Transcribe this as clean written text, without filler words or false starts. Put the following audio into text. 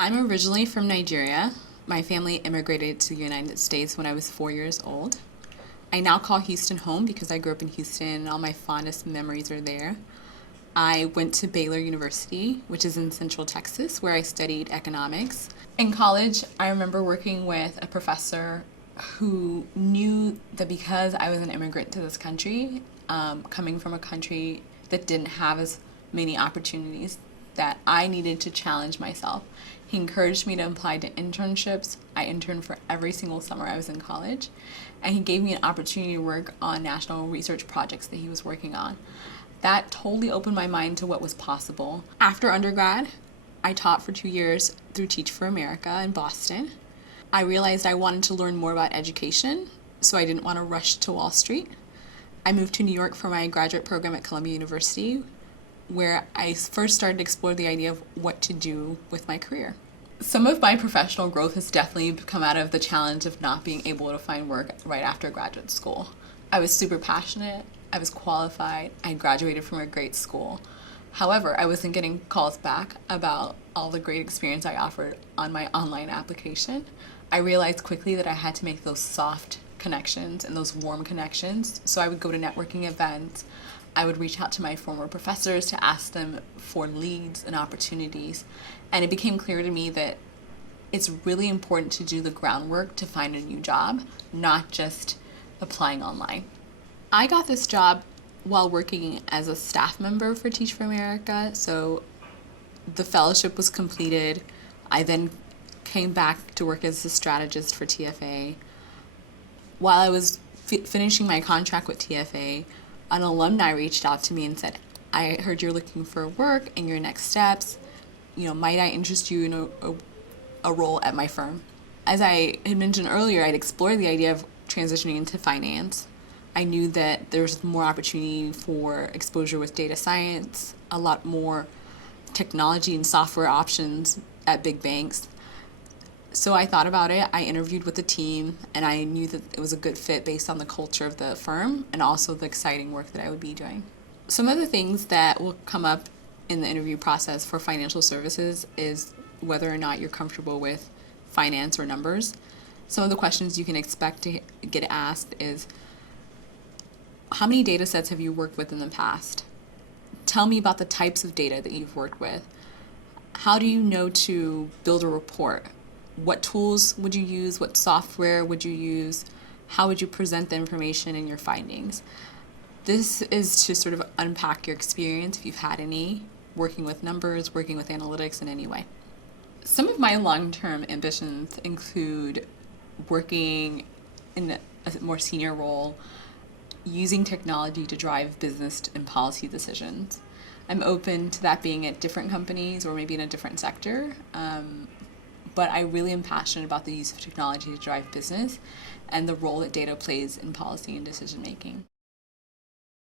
I'm originally from Nigeria. My family immigrated to the United States when I was 4 years old. I now call Houston home because I grew up in Houston and all my fondest memories are there. I went to Baylor University, which is in Central Texas, where I studied economics. In college, I remember working with a professor who knew that because I was an immigrant to this country, coming from a country that didn't have as many opportunities, that I needed to challenge myself. He encouraged me to apply to internships. I interned for every single summer I was in college, and he gave me an opportunity to work on national research projects that he was working on. That totally opened my mind to what was possible. After undergrad, I taught for 2 years through Teach for America in Boston. I realized I wanted to learn more about education, so I didn't want to rush to Wall Street. I moved to New York for my graduate program at Columbia University, where I first started to explore the idea of what to do with my career. Some of my professional growth has definitely come out of the challenge of not being able to find work right after graduate school. I was super passionate, I was qualified, I graduated from a great school. However, I wasn't getting calls back about all the great experience I offered on my online application. I realized quickly that I had to make those soft connections and those warm connections. So I would go to networking events. I would reach out to my former professors to ask them for leads and opportunities. And it became clear to me that it's really important to do the groundwork to find a new job, not just applying online. I got this job while working as a staff member for Teach for America. So the fellowship was completed. I then came back to work as a strategist for TFA. While I was finishing my contract with TFA, an alumni reached out to me and said, I heard you're looking for work and your next steps. Might I interest you in a role at my firm? As I had mentioned earlier, I'd explored the idea of transitioning into finance. I knew that there's more opportunity for exposure with data science, a lot more technology and software options at big banks. So I thought about it, I interviewed with the team, and I knew that it was a good fit based on the culture of the firm and also the exciting work that I would be doing. Some of the things that will come up in the interview process for financial services is whether or not you're comfortable with finance or numbers. Some of the questions you can expect to get asked is, how many data sets have you worked with in the past? Tell me about the types of data that you've worked with. How do you know to build a report? What tools would you use? What software would you use? How would you present the information and your findings? This is to sort of unpack your experience, if you've had any, working with numbers, working with analytics in any way. Some of my long-term ambitions include working in a more senior role, using technology to drive business and policy decisions. I'm open to that being at different companies or maybe in a different sector. But I really am passionate about the use of technology to drive business and the role that data plays in policy and decision making.